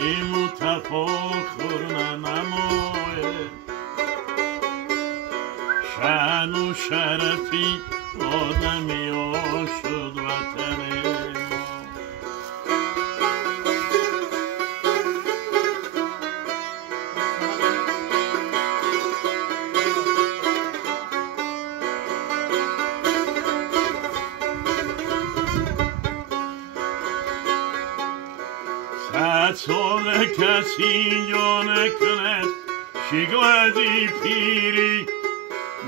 ایمو تفاخر ننماید شأن و شرفی آدمی ها شد وطن ما صد سال کسی اینجا نکند شگوزی پیری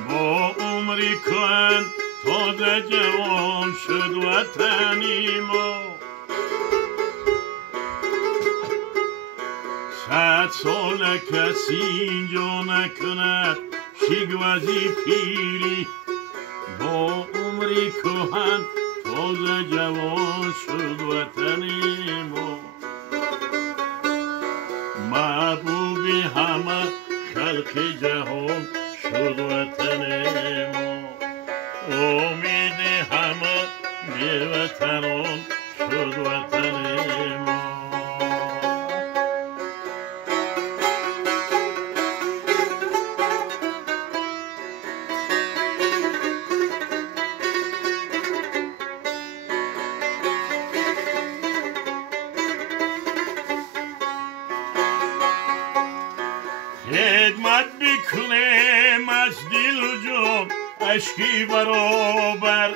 با عمری کن تازه جوان شد وطنی ما صد سال کسی اینجا نکند شگوزی پیری با عمری کن تازه جوان شد وطنی ما محبوبی همه خلق جهان شد وطن ما امید همه بی وطنان شد وطن ما خدمت بکنیم از دل و جان اشکی برابر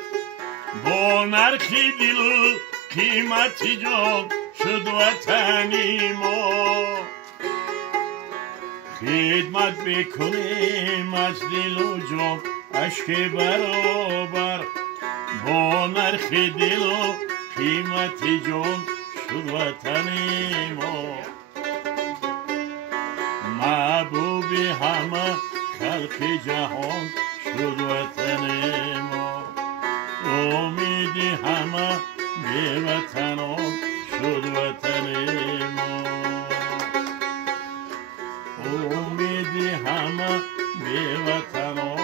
با نرخی دل قیمت جان شد وطنی ما خدمت بکنیم از دل و جان اشکی برابر با نرخ دل و قیمت جان شد وطنی ما محبوبی همه خلق جهان شد وطن ما امیدی همه بی وطنان شد وطن ما امیدی همه بی وطنان